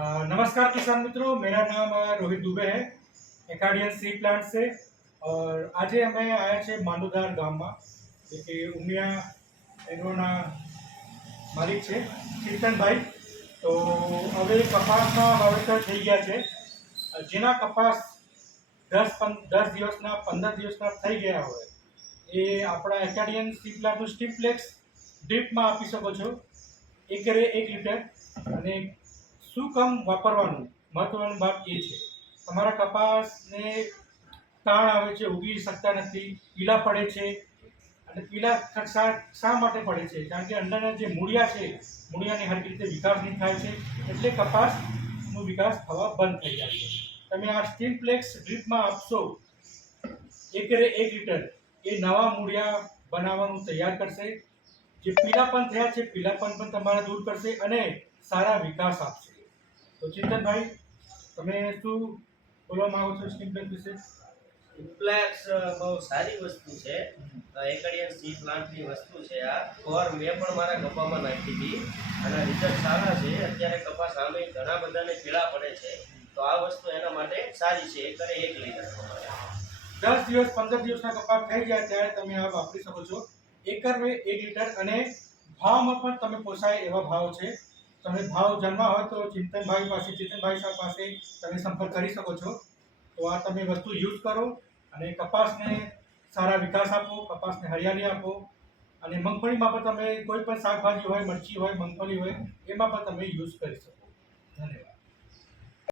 नमस्कार किसान मित्रों, मेरा नाम रोहित दुबे है। एकाडियन सी प्लांट से और आज અમે આવ્યા છે માંડુધાર ગામમાં જે ઉમિયા એગ્રોના માલિક છે ચિંતનભાઈ। તો હવે કપાસના વાવેતર થઈ ગયા છે, જેના કપાસ 10 દિવસના 15 દિવસના થઈ ગયા હોય એ આપણા એકાડિયન સી પ્લાન્ટનું સ્ટીમ્પલેક્સ ડ્રીપમાં આપી શકો છો। એકરે 1 લીટર। અને શું કામ વાપરવાનું મહત્વની વાત એ છે, તમારા કપાસને તાણ આવે છે, ઉગી શકતા નથી, પીલા પડે છે। અને પીલા શા માટે પડે છે? કારણ કે અંદરના જે મૂળિયા છે, મૂળિયાની હરખી રીતે વિકાસ નહીં થાય છે, એટલે કપાસનો વિકાસ થવા બંધ થઈ જાય છે। તમે આ સ્ટીમ્પલેક્સ ડ્રીપમાં આપશો એકરે 1 લીટર, એ નવા મૂળિયા બનાવવાનું તૈયાર કરશે। જે પીલાપન થયા છે, પીલાપન પણ તમારા દૂર કરશે અને સારા વિકાસ આપશે। તો ચિંતનભાઈ, તમે શું બોલવા માંગો છો સ્ટીમ્પલેક્સ વિશે? સ્ટીમ્પલેક્સ બહુ સારી વસ્તુ છે, એકાડિયન સી પ્લાન્ટની વસ્તુ છે આ। મેં પણ મારા કપામાં નાખી હતી અને રિઝલ્ટ સારા છે। અત્યારે કપાસ સામે ઘણા બધાને પીળા પડે છે, તો આ વસ્તુ એના માટે સારી છે। એકરે 1 લીટર 10 દિવસ 15 દિવસના કપાસ થઈ જાય ત્યારે તમે આ વાપરી શકો છો। એકરે 1 લીટર અને ભાવમાં પણ તમે પોસાય એવા ભાવ છે। તમે ભાવ જાણવા હોય તો ચિંતનભાઈ સાહેબ પાસે તમે સંપર્ક કરી શકો છો। તો આ તમે વસ્તુ યુઝ કરો અને કપાસને સારા વિકાસ આપો, કપાસને હરિયાળી આપો। અને મગફળીમાં પણ તમે કોઈ પણ શાકભાજી હોય, મરચી હોય, મગફળી હોય, એમાં પણ તમે યુઝ કરી શકો। ધન્યવાદ।